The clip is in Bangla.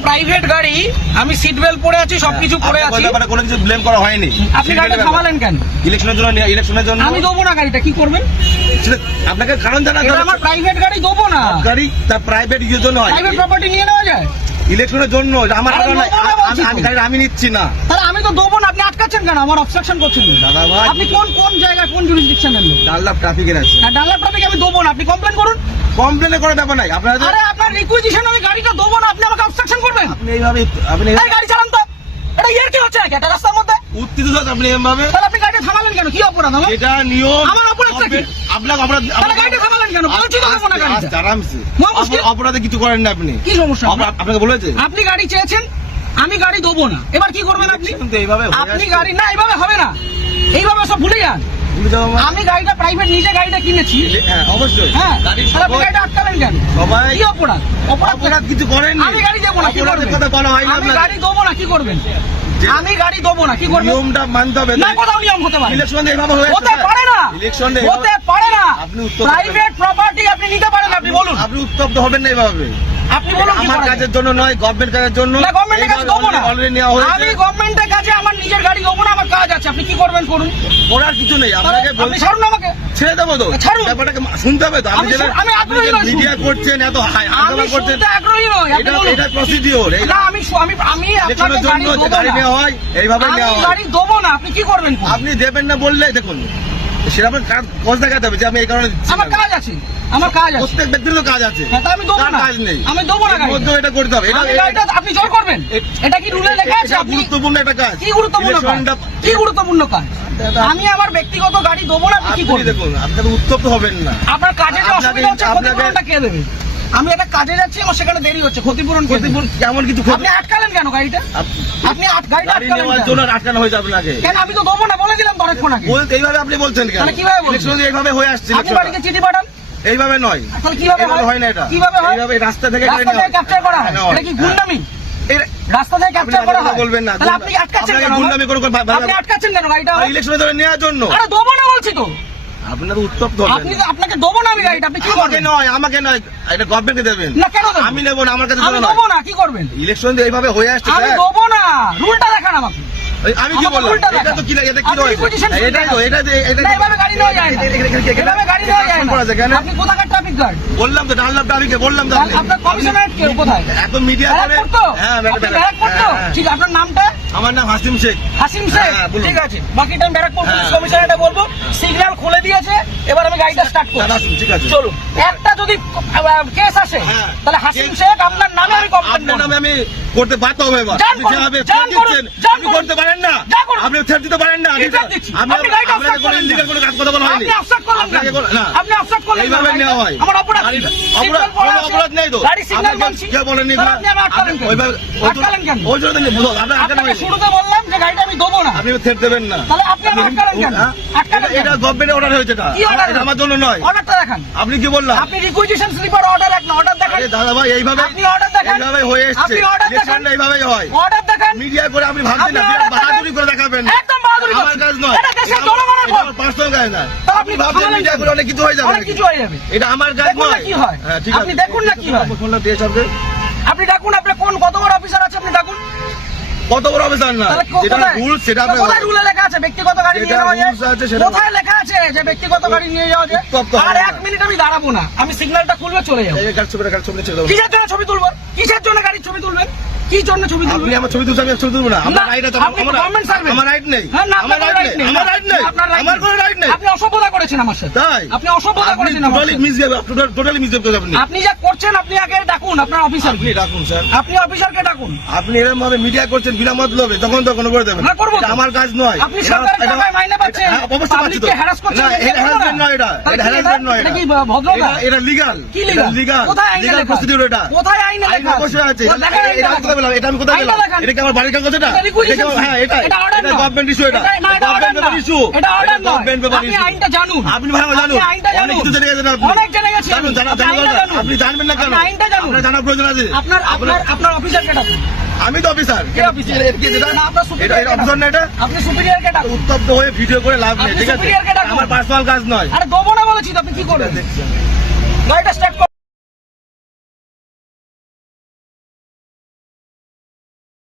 প্রাইভেট গাড়ি, আমি সিট বেল্ট পরে আছি, সবকিছু করে আছি, কোনো কিছু ব্লেম করা হয়নি। আপনি গাড়িটা থামালেন কেন? ইলেকশনের জন্য আমি দেবো না গাড়িটা, কি করবেন? আপনাকে কারণ জানা, আমার প্রাইভেট গাড়ি দেবো না। গাড়ি তার প্রাইভেট ইউজের জন্য হয়, প্রাইভেট প্রপার্টি নিয়ে নেওয়া যায় ইলেকশনের জন্য। আমার গাড়ি আমি নিচ্ছি না, তাহলে আমি তো দেবো না। আপনি আটকাচ্ছেন কেন? আমার অবস্ট্রাকশন করছেন দাদা ভাই। আপনি কোন জায়গায়, কোন জুরিসডিকশন নেন? ডানলাপ ট্রাফিকের আছে। ডানলাপ ট্রাফিক আমি দেবো না, আপনি কমপ্লেন করুন। কমপ্লেন করার ব্যাপার নাই আপনার। আরে আপনার রিকুইজিশন আমি গাড়িটা দেবো না, আপনি আমাকে অবস্ট্রাকশন করবেন? আপনি গাড়ি চালান তো, এটা ইয়ার কি হচ্ছে নাকি একটা রাস্তার মধ্যে? উত্তেজিত আপনি এভাবে, তাহলে আপনি গাড়িটা থামালেন কেন? কি অপরাধ আমার? এটা নিয়ম। আমার অপরাধটা কি? আপনাকে অপরাধ, তাহলে গাড়িটা থামালেন কেন? বলছি তো দেবো না গাড়িটা। আরামসে, অপরাধে কিছু করেন না আপনি। কি সমস্যা? আপনাকে বলেছে আপনি গাড়ি চেয়েছেন, আমি গাড়ি দেবো না, এবার কি করবেন আপনি? এইভাবে আপনি গাড়ি না, এইভাবে হবে না, এইভাবে সব ভুলে যান। আমি গাড়িটা প্রাইভেট, নিজে গাড়িটা কিনেছি। হ্যাঁ অবশ্যই। হ্যাঁ, তাহলে আপনি গাড়িটা আটকালেন কেন? সবাই কি অপরাধ? অপরাধ কিছু করেন। আমি গাড়ি দেবো না, কি করবেন? কথা বলা হয় না, আমি গাড়ি দেবো না, কি করবেন? আমি গাড়ি দেবো না, কি করবেন? নিয়মটা মানতে হবে না, কোথাও নিয়ম হতে পারে? ইলেকশন এইভাবে হয়েছে, হতে পারে না, ইলেকশন হতে পারে না। আপনি উত্তর প্রাইভেট প্রপার্টি আপনি নিতে পারেন, আপনি বলুন। আপনি উত্তপ্ত হবেন না এইভাবে। আপনি বলুন কি আমার করা কাজের যায়? জন্য নয়, গভর্নমেন্ট কাজের জন্য। না, গভর্নমেন্টের কাছে দেবো না। অলরেডি নেওয়া হয়েছে। আমি গভর্নমেন্টের কাছে আমার নিজের গাড়ি দেবো না, আমার কাজ আছে, আপনি কি করবেন করুন। করার কিছু নেই, আপনাকে আপনি ছাড়ুন আমাকে। ছেড়ে দেবো তো, ছাড়ুন। ব্যাপারটাকে শুনতে হবে তো। আমি আগ্রহী নই। মিডিয়া করছেন, এত আমি শুনতে আগ্রহী নই, আপনি বলুন। এটা প্রসিডিওর। না, আমি আপনাকে গাড়ি দেবো গাড়ি না। নেওয়া হয় এইভাবে নেওয়া আমি হয়। গাড়ি দেবো না, আপনি কি করবেন করুন। আপনি দেবেন না বললে দেখুন, সেরকম কাজ দেখাতে হবে যে আমি এই কারণে দিচ্ছি আমার না। কাজ আছে, আমার কাজ আছে। প্রত্যেক ব্যক্তির তো কাজ আছে, হ্যাঁ, তা আমি দেবো কার না। কাজ নেই? আমি দেবো না এর গাড়িটা। মধ্যেও এটা করতে হবে। আমি গাড়িটা আপনি জোর করবেন? এটা কি রুলে লেখা আছে? এটা আপনি গুরুত্বপূর্ণ একটা কাজ। কি গুরুত্বপূর্ণ কাজ? কি গুরুত্বপূর্ণ কাজ? আমি আমার ব্যক্তিগত গাড়ি দেবো না, আপনি কি আপনি করবেন? দেখুন, আপনাকে উত্তপ্ত হবেন না। আপনার কাজে যে আপনাকে- অসুবিধা হচ্ছে, আপনাকে- ক্ষতিপূরণটা কে দেবে? আমি একটা কাজে যাচ্ছি, আমার সেখানে দেরি হচ্ছে, ক্ষতিপূরণ কে দেবে? ক্ষতিপূরণ কেমন কিছু আপনি আটকালেন কেন গাড়িটা? আপনি গাড়িটা গাড়ি আটকালেন নেওয়ার কেন? জন্য আটকানো হয়েছে আপনাকে। কেন? আমি তো দেবো না বলে দিলাম তো অনেকক্ষণ আগে। বলতে এইভাবে আপনি বলছেন কেন? তাহলে কিভাবে বলছেন? ইলেকশন এইভাবে হয়ে আসছে, আপনি বাড়িতে চিঠি পাঠান। এইভাবে নয়। তাহলে কিভাবে এইভাবে হয়? হয় না এটা। কিভাবে হয়? এইভাবে রাস্তা থেকে রাস্তা থেকে ক্যাপচার করা হয়। নেওয়া এটা কি গুন্ডামি? এটা- রাস্তা থেকে আপনি ক্যাপচার করা হয়। বলবেন না। তাহলে আপনি আটকাচ্ছেন আপনাকে কেন? গুন্ডামি করে আপনি আটকাচ্ছেন কেন গাড়িটা? ইলেকশনে ধরে নেওয়ার জন্য। আরে দেবো না বলছি তো। আপনার উত্তপ্ত হবেন আপনি না। আপনাকে দেবো না আমি গাড়িটা, আপনি কি আমাকে করবেন? নয়, আমাকে নয়, এটা গভর্নমেন্টকে দেবেন। না, কেন দেবো? আমি নেবো না, আমার কাছে আমি জন্য নয়। দেবো না, কি করবেন? ইলেকশন এইভাবে হয়ে আসছে আমি স্যার। দেবো না, রুলটা দেখান আমাকে। আমি কি আমাকে বললাম? উল্টা এটা দেখান। তো কি এটা কি আপনি হয়েছে? position ঠিক এটাই তো, দেখান। এটা না, এভাবে গাড়ি নেওয়া যায় না। এভাবে গাড়ি নেওয়া যায় না। করা যায় কেন? আপনি কোথাকার ট্রাফিক গার্ড? বললাম তো ডানলাপ ট্রাফিকে, বললাম তো আপনি। আপনার কমিশনারেট কে কোথায়? এত মিডিয়া করে। ব্যারাকপুর তো? হ্যাঁ, আপনি ব্যারাকপুর তো? হ্যাঁ। ঠিক, আপনার নামটা? আমার নাম হাসিম শেখ। হাসিম শেখ। হ্যাঁ, বলুন। ঠিক আছে, বাকিটা আমি ব্যারাকপুর পুলিশ হ্যাঁ। কমিশনারেটে বলবো। সিগন্যাল খুলে দিয়েছে, এবার আমি গাড়িটা স্টার্ট করব। দাদা, ঠিক আছে। চলুন। একটা যদি কেস আসে, হ্যাঁ। তাহলে হাসিম শেখ আপনার নামে আমি কমপ্লেন আপনার করব। নামে আমি করতে বাধ্য হবে এবার। যান আপনি করুন, যেভাবে যান threat করুন, দিচ্ছেন, যান আপনি করুন। করতে পারেন না। যান করুন। আপনি threat দিতে পারেন না। কি threat দিচ্ছি? আমি আপনি গাড়িটা আপনাকে offset কোনো করলেন illegal না। কোনো কাজ কথা বলা হয়নি। আপনি offset করলেন আপনাকে কেন? না। আপনি offset করলেন এইভাবে কেন? নেওয়া হয়। আমার অপরাধ কি? অপরাধ Signal পড়া কোনো আছে। অপরাধ নেই তো। গাড়ি সিগন্যাল আপনাকে মানছি। কে বলেনি? তাহলে আপনি আমার আটকালেন কেন? ওইভাবে আটকালেন কেন? ওই জন্য তো আপনার আটকানো আপনাকে হয়নি। শুরুতে বললাম যে গাড়িটা আমি দেবো না। আপনি threat দেবেন না। তাহলে আপনি আমার আটকালেন কেন? হ্যাঁ? আটকালেন কেন? এটা গভর্নমেন্টের অর্ডার হয়েছে এটা। কি order? এটা আমার জন্য নয়। অর্ডারটা দেখান। আপনি কি বললাম? আপনি রিকুইজিশন স্লিপার অর্ডার এক না, অর্ডার দেখান। আরে দাদা ভাই, এইভাবে আপনি অর্ডার দেখান। এইভাবে হয়ে এসেছে। আপনি order দেখান। ইলেকশনটা এইভাবেই হয়। অর্ডার দেখান। মিডিয়া করে আপনি ভাবছেন না, আপনি বিরাট order দেখান। বাহাদুরি করে দেখাবেন। একদম বাহাদুরি আমার করছেন। কাজ নয়। এটা দেশের জনগণের ভোট। পার্সোনাল কাজ না। তা আপনি ভাবছেন থামালেন মিডিয়া কেন? করে অনেক কিছু হয়ে যাবে অনেক নাকি? কিছু হয়ে যাবে। এটা আমার কাজ দেখুন না নয়। কি হয়। হ্যাঁ, ঠিক আপনি আছে। দেখুন না কি হয়। ফোনটা দিয়ে সবকে। আপনি ডাকুন, আপনার কত বড় অফিসার আছে আপনি ডাকুন। কত বড় অফিসার না, তাহলে যেটা কোথায়? রুল সেটা আপনি কোথায় রুলে লেখা আছে ব্যক্তিগত গাড়ি নিয়ে যেটা যাওয়া যায়? rules আছে সেটা- কোথায় লেখা আছে যে ব্যক্তিগত গাড়ি নিয়ে যাওয়া যায়? উত্তপ্ত আর হবে এক না। মিনিট আমি দাঁড়াবো না, আমি সিগন্যালটা খুলবে চলে যাবো। এই কাজ ছবি ছেড়ে দেবো। কিসের জন্য ছবি তুলবেন? কিসের জন্য গাড়ির ছবি তুলবেন? কি জন্য ছবি আপনি তুলবেন? আমার ছবি তুলছেন, আমি ছবি তুলবো না। আমার না, রাইট আছে। আপনি গভর্নমেন্ট সার্ভেন্ট। আমার রাইট নেই। হ্যাঁ, না, আমার আপনার রাইট নেই। আমার রাইট নেই। আপনার right আমার নেই। কোনো রাইট নেই। আপনি অসভ্যতা করেছেন আমার সাথে। তাই? আপনি অসভ্যতা আপনি করেছেন আমার টোটালি সাথে। মিসবিহেভ, টোটালি মিসবিহেভ করেন আপনি। আপনি যা করছেন, আপনি আগে ডাকুন আপনার অফিসার। আপনি ডাকুন স্যার। আপনি অফিসারকে ডাকুন। আপনি এরকম ভাবে মিডিয়া করছেন বিনা মতলবে, তখন তো কোনো করে দেবেন। না, করবো তো। এটা আমার কাজ নয়। আপনি সরকারের টাকায় মাইনে পাচ্ছেন। হ্যাঁ, অবশ্যই পাচ্ছি তো। পাবলিককে হ্যারাস করছেন। না, এটা harassment নয় এটা। তাহলে এটা কি harassment নয় এটা এটা। কি ভদ্রতা? এটা লিগ্যাল। কি legal? লিগ্যাল। কোথায় আইনে লিগ্যাল লেখা? প্রসিডিউর এটা। কোথায় আইনে আইন লেখা? অবশ্যই আছে। ও, দেখান আইনটা এটা আমি কোথায় পেলাম? এটা আমি কোথায় আইনটা পেলাম? দেখান। এটা কি আমার বাড়ির কাগজ এটা? এটা requisition এটা কি- হ্যাঁ, এটা এটা order না। গভর্নমেন্ট ইস্যু এটা। না, এটা order গভর্নমেন্ট না। ইস্যু। এটা order নয়। গভর্নমেন্ট পেপার আপনি ইস্যু। আইনটা জানুন। আপনি ভালো জানুন। আপনি আইনটা অনেক জানুন। কিছু জেনে গেছেন আপনি। অনেক জেনে গেছি জানুন, আমি। জানা আপনি আইনটা জানুন। আপনি জানবেন না কেন? আপনি আইনটা জানুন। আপনার জানার প্রয়োজন আছে। আপনার অফিসারকে ডাকুন। আমি তো অফিসার। কে অফিসার? এটা না, আপনার superior কে অফিসার না এটা? আপনি সুপিরিয়রকে ডাকুন। উত্তপ্ত হয়ে ভিডিও করে লাভ নেই, আপনি ঠিক আছে? superior কে ডাকুন। আমার পার্সোনাল কাজ নয়। আরে দেবো না বলেছি তো, আপনি কি করবেন? দেখছেন। গাড়িটা স্টার্ট